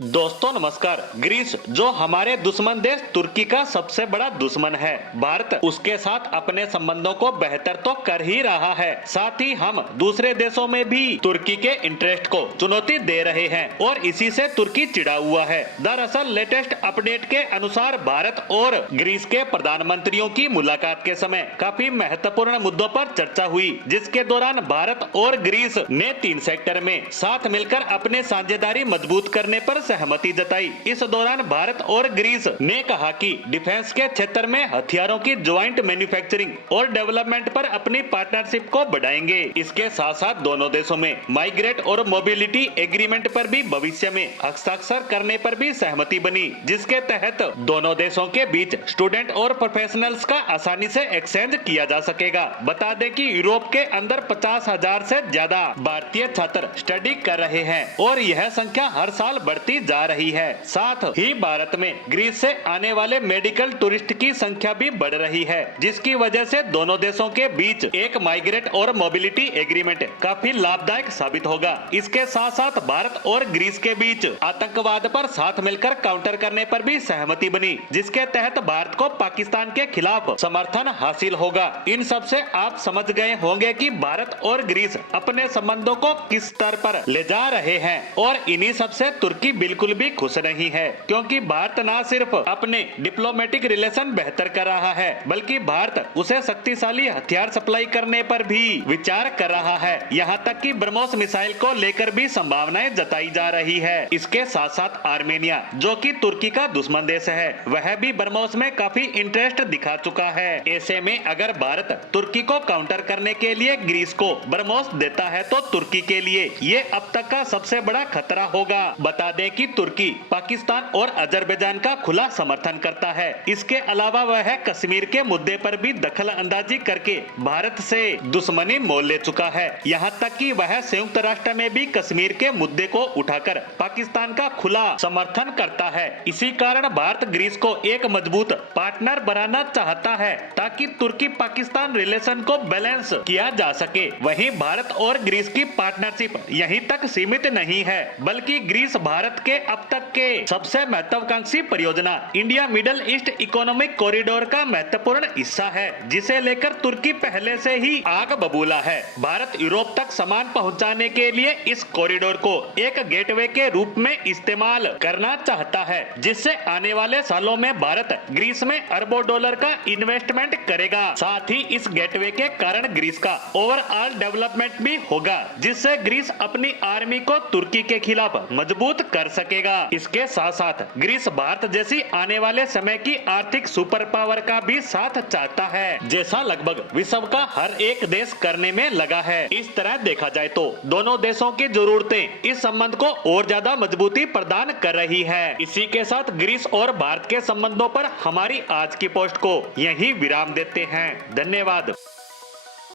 दोस्तों नमस्कार। ग्रीस जो हमारे दुश्मन देश तुर्की का सबसे बड़ा दुश्मन है, भारत उसके साथ अपने संबंधों को बेहतर तो कर ही रहा है, साथ ही हम दूसरे देशों में भी तुर्की के इंटरेस्ट को चुनौती दे रहे हैं और इसी से तुर्की चिढ़ा हुआ है। दरअसल लेटेस्ट अपडेट के अनुसार भारत और ग्रीस के प्रधानमंत्रियों की मुलाकात के समय काफी महत्वपूर्ण मुद्दों पर चर्चा हुई, जिसके दौरान भारत और ग्रीस ने 3 सेक्टर में साथ मिलकर अपने साझेदारी मजबूत करने पर सहमति जताई। इस दौरान भारत और ग्रीस ने कहा कि डिफेंस के क्षेत्र में हथियारों की ज्वाइंट मैन्युफैक्चरिंग और डेवलपमेंट पर अपनी पार्टनरशिप को बढ़ाएंगे। इसके साथ साथ दोनों देशों में माइग्रेट और मोबिलिटी एग्रीमेंट पर भी भविष्य में हस्ताक्षर करने पर भी सहमति बनी, जिसके तहत दोनों देशों के बीच स्टूडेंट और प्रोफेशनल्स का आसानी से एक्सचेंज किया जा सकेगा। बता दें कि यूरोप के अंदर 50,000 से ज्यादा भारतीय छात्र स्टडी कर रहे हैं और यह संख्या हर साल बढ़ती जा रही है। साथ ही भारत में ग्रीस से आने वाले मेडिकल टूरिस्ट की संख्या भी बढ़ रही है, जिसकी वजह से दोनों देशों के बीच एक माइग्रेट और मोबिलिटी एग्रीमेंट काफी लाभदायक साबित होगा। इसके साथ साथ भारत और ग्रीस के बीच आतंकवाद पर साथ मिलकर काउंटर करने पर भी सहमति बनी, जिसके तहत भारत को पाकिस्तान के खिलाफ समर्थन हासिल होगा। इन सब से आप समझ गए होंगे कि भारत और ग्रीस अपने संबंधों को किस स्तर पर ले जा रहे हैं और इन्हीं सब से तुर्की बिल्कुल भी खुश नहीं है, क्योंकि भारत न सिर्फ अपने डिप्लोमेटिक रिलेशन बेहतर कर रहा है, बल्कि भारत उसे शक्तिशाली हथियार सप्लाई करने पर भी विचार कर रहा है। यहाँ तक कि ब्रह्मोस मिसाइल को लेकर भी संभावनाएं जताई जा रही है। इसके साथ साथ आर्मेनिया, जो कि तुर्की का दुश्मन देश है, वह भी ब्रह्मोस में काफी इंटरेस्ट दिखा चुका है। ऐसे में अगर भारत तुर्की को काउंटर करने के लिए ग्रीस को ब्रह्मोस देता है तो तुर्की के लिए ये अब तक का सबसे बड़ा खतरा होगा। बता दें कि तुर्की पाकिस्तान और अजरबैजान का खुला समर्थन करता है। इसके अलावा वह कश्मीर के मुद्दे पर भी दखल अंदाजी करके भारत से दुश्मनी मोल ले चुका है। यहाँ तक कि वह संयुक्त राष्ट्र में भी कश्मीर के मुद्दे को उठाकर पाकिस्तान का खुला समर्थन करता है। इसी कारण भारत ग्रीस को एक मजबूत पार्टनर बनाना चाहता है, ताकि तुर्की पाकिस्तान रिलेशन को बैलेंस किया जा सके। वहीं भारत और ग्रीस की पार्टनरशिप यहीं तक सीमित नहीं है, बल्कि ग्रीस भारत के अब तक के सबसे महत्वाकांक्षी परियोजना India middle east economic corridor का महत्वपूर्ण हिस्सा है, जिसे लेकर तुर्की पहले से ही आग बबूला है। भारत यूरोप तक सामान पहुंचाने के लिए इस कॉरिडोर को एक गेटवे के रूप में इस्तेमाल करना चाहता है, जिससे आने वाले सालों में भारत ग्रीस में अरबों डॉलर का इन्वेस्टमेंट करेगा। साथ ही इस गेटवे के कारण ग्रीस का ओवरऑल डेवलपमेंट भी होगा, जिससे ग्रीस अपनी आर्मी को तुर्की के खिलाफ मजबूत कर सकेगा। इसके साथ साथ ग्रीस भारत जैसी आने वाले समय की आर्थिक सुपर पावर का भी साथ चाहता है, जैसा लगभग विश्व का हर एक देश करने में लगा है। इस तरह देखा जाए तो दोनों देशों की जरूरतें इस संबंध को और ज्यादा मजबूती प्रदान कर रही है। इसी के साथ ग्रीस और भारत के संबंधों पर हमारी आज की पोस्ट को यहीं विराम देते हैं। धन्यवाद।